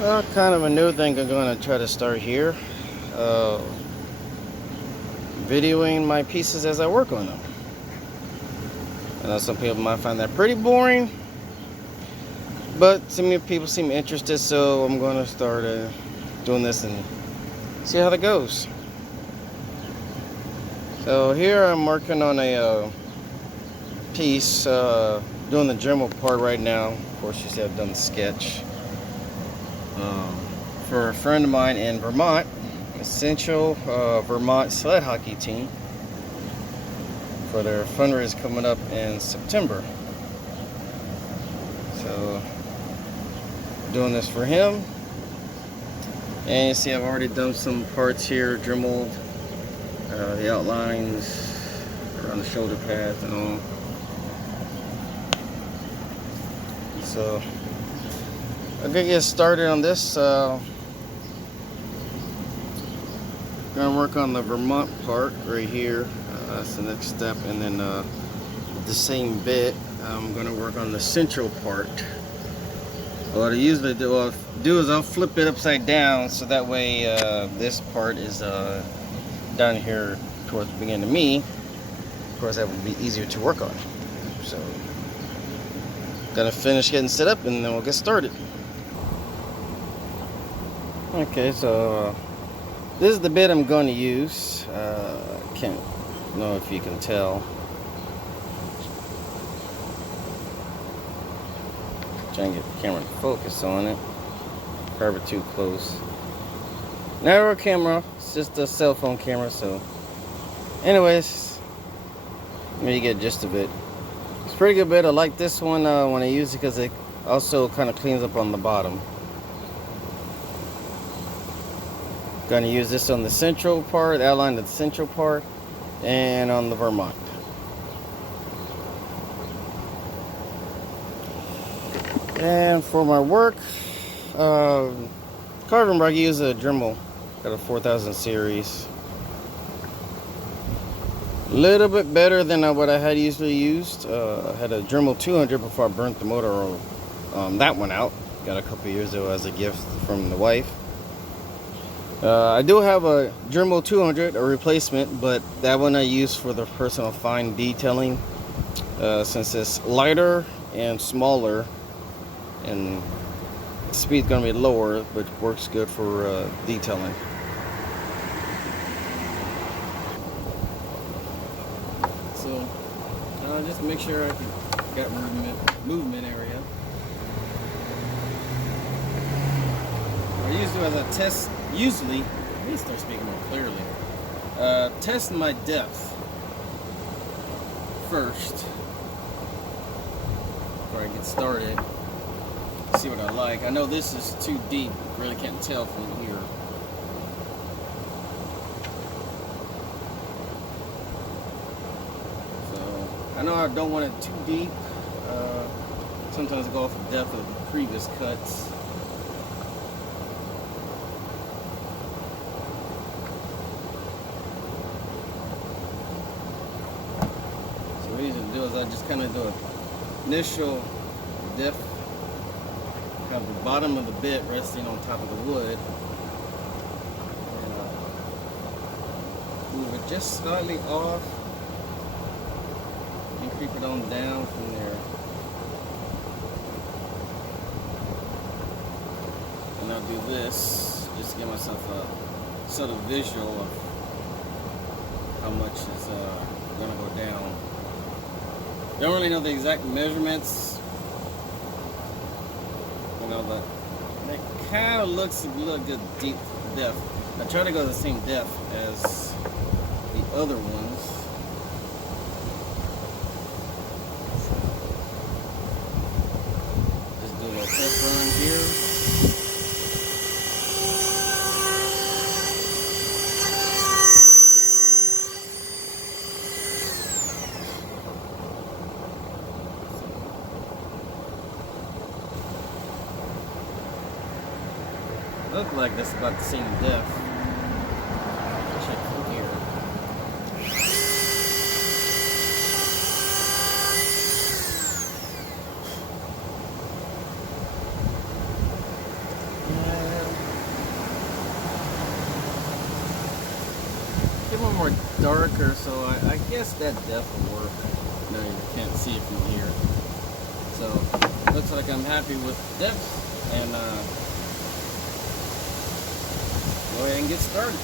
Well, kind of a new thing I'm going to try to start here. Uh, Videoing my pieces as I work on them. I know some people might find that pretty boring, but some people seem interested, so I'm going to start doing this and see how that goes. So here I'm working on a piece, doing the Dremel part right now. Of course, you see I've done the sketch. For a friend of mine in Vermont, Essential Vermont Sled Hockey Team, for their fundraiser coming up in September. So, doing this for him. And you see I've already done some parts here, dremeled the outlines around the shoulder pads and all. So, I'm gonna get started on this. Gonna work on the Vermont part right here. That's the next step, and then the same bit I'm gonna work on the central part. What I usually do is I'll flip it upside down, so that way this part is down here towards the beginning of me. Of course, that would be easier to work on. So, gonna finish getting set up, and then we'll get started. Okay, so this is the bit I'm going to use. Can't know if you can tell. Try and get the camera to focus on it. Probably too close. Narrow camera. It's just a cell phone camera. So, anyways, maybe you get the gist of it. It's a pretty good bit. I like this one when I use it because it also kind of cleans up on the bottom. Going to use this on the central part, outline of the central part, and on the Vermont. And for my work, carving board, I use a Dremel. Got a 4000 series. A little bit better than what I had usually used. I had a Dremel 200 before I burnt the motor that one out. Got a couple years ago as a gift from the wife. I do have a Dremel 200, a replacement, but that one I use for the personal fine detailing, since it's lighter and smaller, and the speed's gonna be lower, but works good for detailing. So just make sure I got movement area. I usually, as I test, let me start speaking more clearly. Test my depth first before I get started. See what I like. I know this is too deep. Really can't tell from here. So I know I don't want it too deep. Sometimes I go off the depth of the previous cuts. What I usually do is I just kind of do an initial dip, have the bottom of the bit resting on top of the wood, and move it just slightly off and creep it on down from there. And I'll do this just to give myself a sort of visual of how much is going to go down. Don't really know the exact measurements, but it kind of looks a little good deep depth. I try to go the same depth as the other ones. Just do a little test run here. Look like that's about the same depth. Check from here. more darker, so I guess that depth will work. No, you can't see it from here. So looks like I'm happy with depth, and go ahead and get started.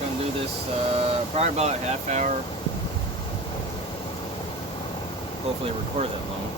Gonna do this probably about a half hour. Hopefully it records that long.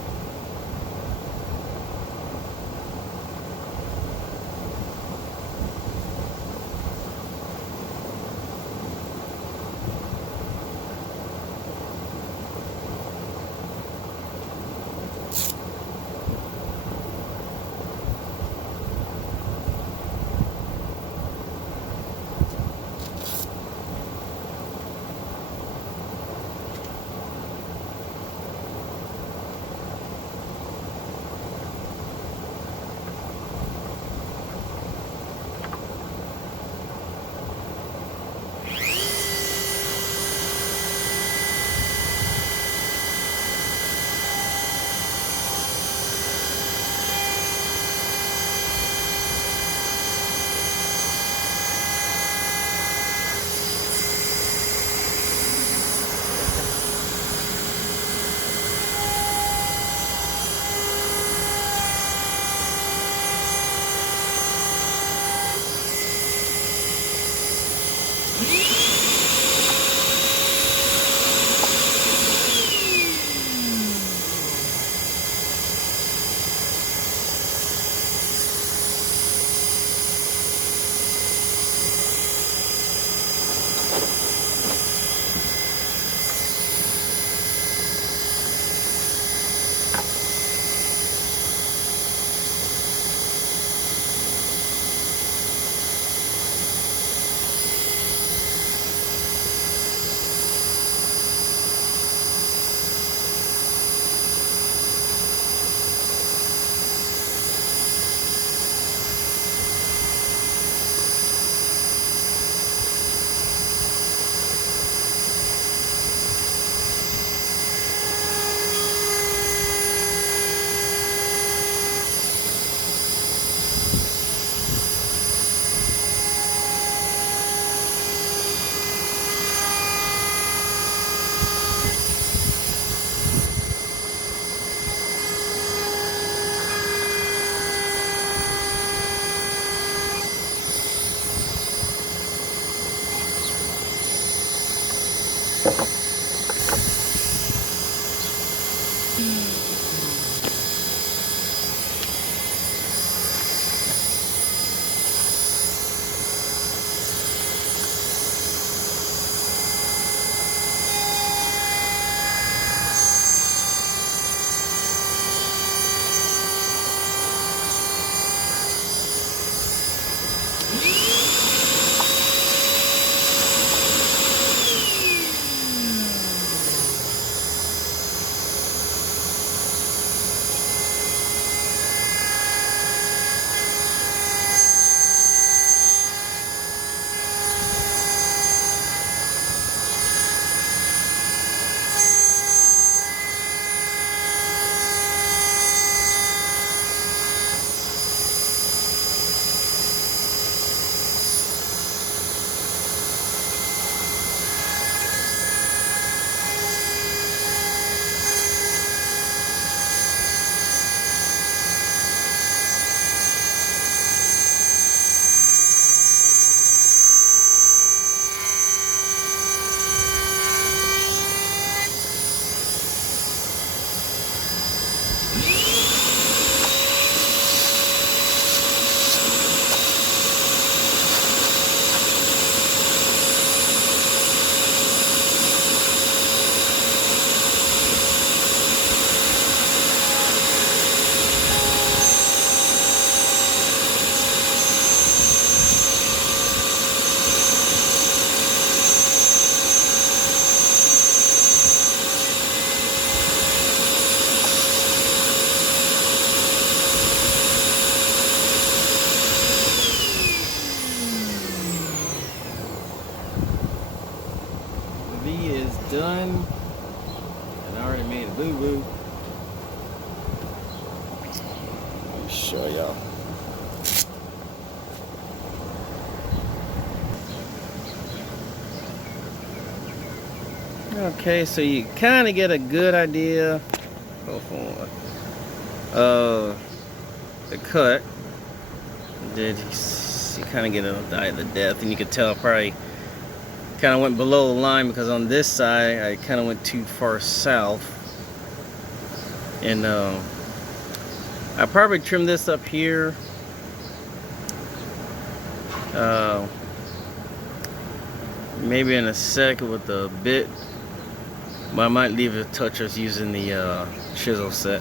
done, and I already made a boo-boo. show y'all. Okay, so you kind of get a good idea of the cut. Did you kind of get a die of the death, and you could tell I probably kind of went below the line because on this side I kind of went too far south, and I probably trimmed this up here. Maybe in a second with the bit, but I might leave a touch just using the chisel set.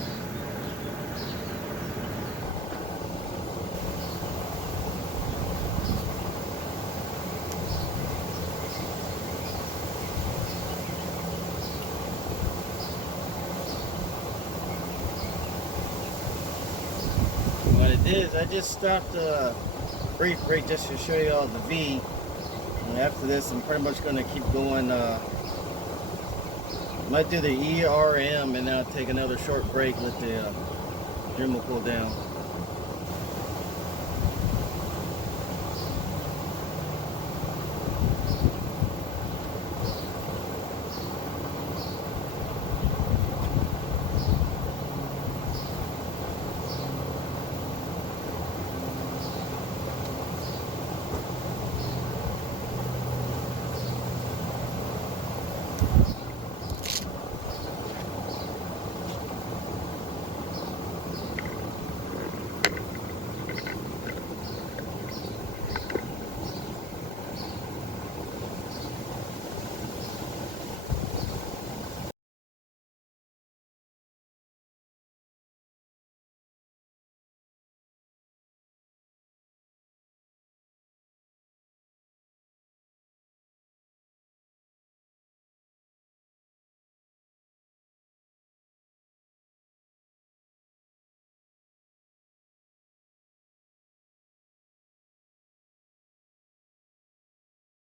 What it is, I just stopped a brief break just to show you all the V. And after this, I'm pretty much going to keep going. Might do the ERM and now take another short break with the Dremel pull down.